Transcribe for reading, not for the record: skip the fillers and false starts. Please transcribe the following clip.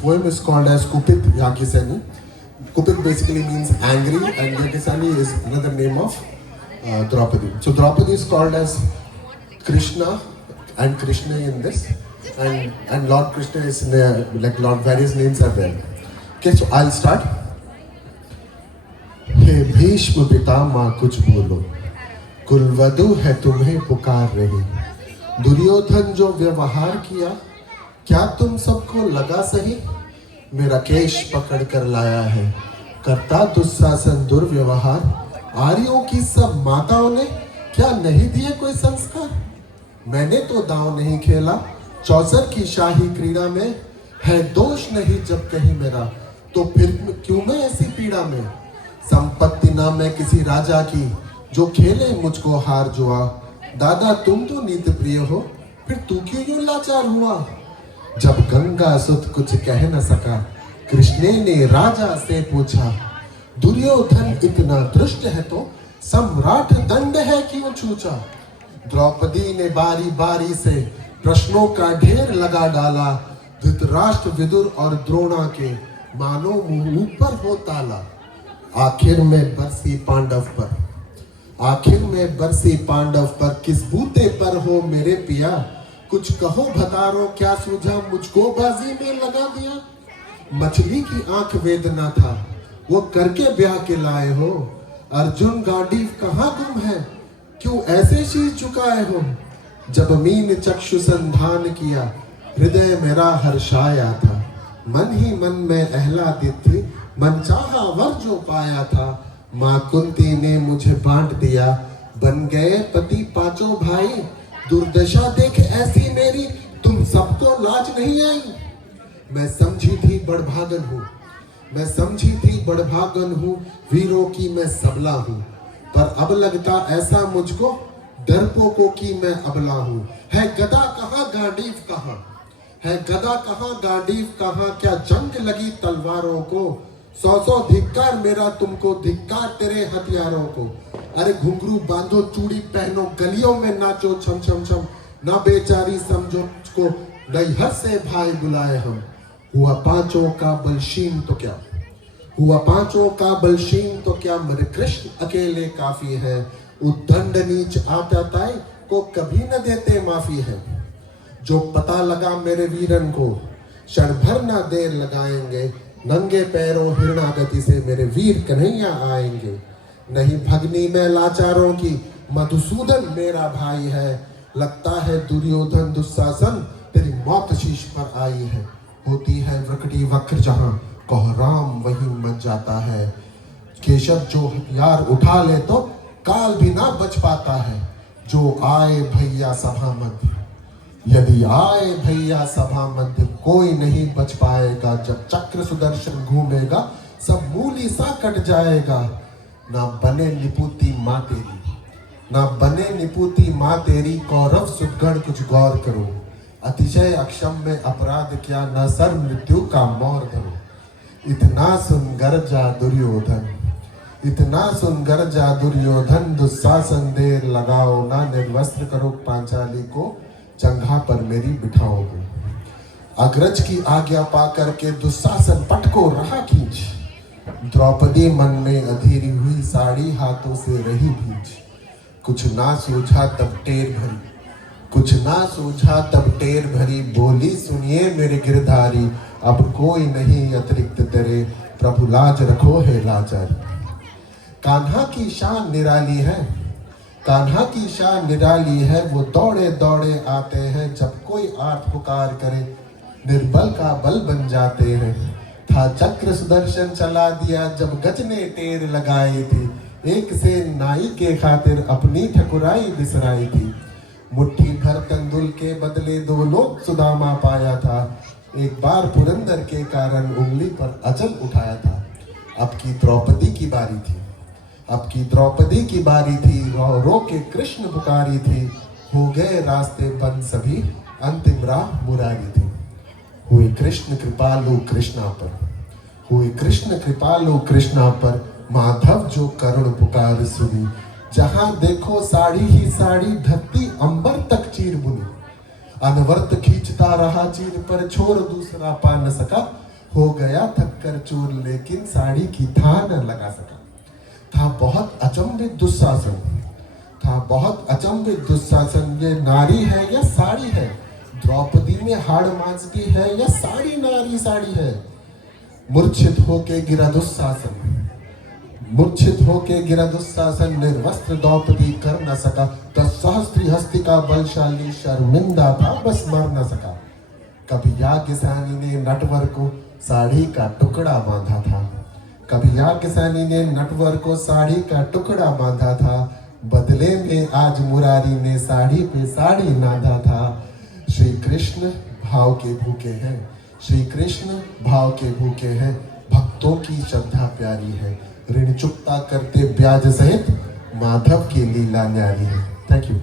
poem is called as Kupit Yakisani. Kupit basically means angry, and Yakisani is another name of Draupadi. So Draupadi is called as Krishna and Krishna in this, and Lord Krishna is like Lord, various names are there. Okay, so I'll start. हे भीष्म पितामह कुछ बोलो, कुलवधु है तुम्हें पुकार रही। दुर्योधन जो व्यवहार किया, क्या तुम सबको लगा सही? मेरा केश पकड़ कर लाया है, करता दुशासन दुर्व्यवहार। आर्यों की सब माताओं ने क्या नहीं दिए कोई संस्कार? मैंने तो दांव नहीं खेला चौसर की शाही क्रीड़ा में। है दोष नहीं जब कहीं मेरा, तो फिर क्यों मैं ऐसी पीड़ा में? संपत्ति ना मैं किसी राजा की, जो खेले मुझको हार जुआ। दादा तुम तो नीत प्रिय हो, फिर तू क्यों यूं लाचार हुआ? जब गंगा सुत कुछ कह न सका, कृष्ण ने राजा से पूछा। दुर्योधन इतना दुष्ट है तो सम्राट दंड है क्यों छूचा? द्रौपदी ने बारी बारी से प्रश्नों का ढेर लगा डाला। धृतराष्ट्र विदुर और द्रोणा के मानो मुंह ऊपर हो ताला। आखिर में बरसी पांडव पर, आखिर में बरसी पांडव पर, किस बूते पर हो मेरे पिया? कुछ कहो भतारो क्या सूझा, मुझको बाजी में लगा दिया। मछली की आंख वेदना था, वो करके ब्याह के लाए हो। अर्जुन गांडीव कहाँ गुम है, क्यों ऐसे शीश झुकाए हो? जब मीन चक्षु संधान किया, हृदय मेरा हर्षाया था। मन ही मन में आह्लादित थी, मन चाहा वर जो पाया था। माँ कुंती ने मुझे बांट दिया, बन गए पति पांचों भाई। दुर्दशा देख ऐसी मेरी, तुम सबको लाज नहीं आई। मैं समझी थी बड़भागन हूँ, मैं समझी थी बड़भागन हूँ, वीरों की मैं सबला हूँ। पर अब लगता ऐसा मुझको, डरपोकों की मैं अबला हूँ। है गदा कहाँ गांडीव कहाँ, है गदा कहाँ गांडीव कहाँ? क्या जंग लगी तलवारों को? सौ सौ धिक्कार मेरा तुमको, धिक्कार तेरे हथियारों को। अरे घुंघरू बांधो चूड़ी पहनो, गलियों में नाचो छम छम छम। ना बेचारी समझो को, नैहर से भाई बुलाए हम। हुआ पांचों का बलशीन तो क्या, हुआ पांचों का बलशीन तो क्या? मेरे कृष्ण अकेले काफी है। उद्दंड नीच आता ताई को कभी न देते माफी है। जो पता लगा मेरे वीरन को, क्षण भर ना देर लगाएंगे। नंगे पैरों हिरणागति से मेरे वीर कन्हैया आएंगे। नहीं भगनी में लाचारों की, मधुसूदन मेरा भाई है। लगता है दुर्योधन दुशासन, तेरी मौत शीश पर आई है। होती है वक्रटी वक्र जहां, कहो राम वहीं मच जाता है। केशव जो हथियार उठा ले तो काल भी ना बच पाता है। जो आए भैया सभा मध्य, यदि आए भैया सभा मध्य, कोई नहीं बच पाएगा। जब चक्र सुदर्शन घूमेगा, सब मूली सा कट जाएगा। ना बने निपुती माँ तेरी, ना बने निपुती माँ तेरी। कौरव सुदगण कुछ गौर करो, अतिशय अक्षम्य अपराध क्या? न सर मृत्यु का मोर धरो। इतना सुनगर जा दुर्योधन, इतना सुनगर जा दुर्योधन। दुशासन देर लगाओ ना, निर्वस्त्र करो पांचाली को। जंघा पर मेरी बिठाओ। अग्रज की आज्ञा पा करके दुशासन पट को रहा खींच। द्रौपदी मन में अधीरी हुई, साड़ी हाथों से रही भींच। कुछ ना सूझा तब टेर भरी, कुछ ना सूझा तब टेर भरी। बोली सुनिए मेरे गिरधारी, अब कोई नहीं अतिरिक्त तेरे। प्रभु लाज रखो है लाचारी। कान्हा की शान निराली है, कान्हा की शान निराली है। वो दौड़े दौड़े आते हैं, जब कोई आर्त पुकार करे। निर्बल का बल बन जाते हैं। था चक्र सुदर्शन चला दिया, जब गज ने टेर लगाई थी। एक से नाई के खातिर अपनी ठकुराई बिसराई थी। मुट्ठी भर कंदुल के बदले दो लोग सुदामा पाया था। एक बार पुरंदर के कारण उंगली पर अचल उठाया था। अब की द्रौपदी की बारी थी, अब की द्रौपदी की बारी थी। रो रो के कृष्ण पुकारी थी। हो गए रास्ते बंद सभी, अंतिम राह मुरारी थी। हुए कृष्ण कृपालु कृष्णा पर, हुए कृष्ण कृपालु कृष्णा पर। माधव जो करुण पुकार सुनी, जहां देखो साड़ी ही साड़ी। धरती अंबर तक चीर बुनी, अनवर्त खींचता रहा चीर पर। छोर दूसरा पा न सका, हो गया थक्कर चूर लेकिन साड़ी की था न लगा सका। था बहुत अचंभित दुशासन, था बहुत अचंभित दुशासन, ये नारी है या साड़ी है? द्रौपदी में हाड़ मांसती है या साड़ी नारी साड़ी है? मूर्छित होके गिरा दुशासन, मूर्छित होके गिरा दुशासन, निर्वस्त्र द्रौपदी कर न सका। 10 सहस्त्री हस्ती का बलशाली शर्मिंदा था बस मर न सका। कभी याज्ञसेनी ने नटवर को साड़ी का टुकड़ा बांधा था, कभी याज्ञसेनी ने नटवर को साड़ी का टुकड़ा बांधा था। बदले में आज मुरारी ने साड़ी पे साड़ी नाधा था। श्री कृष्ण भाव के भूखे हैं, श्री कृष्ण भाव के भूखे हैं, भक्तों की श्रद्धा प्यारी है। ऋण चुकता करते ब्याज सहित, माधव की लीला न्यारी है। Thank you.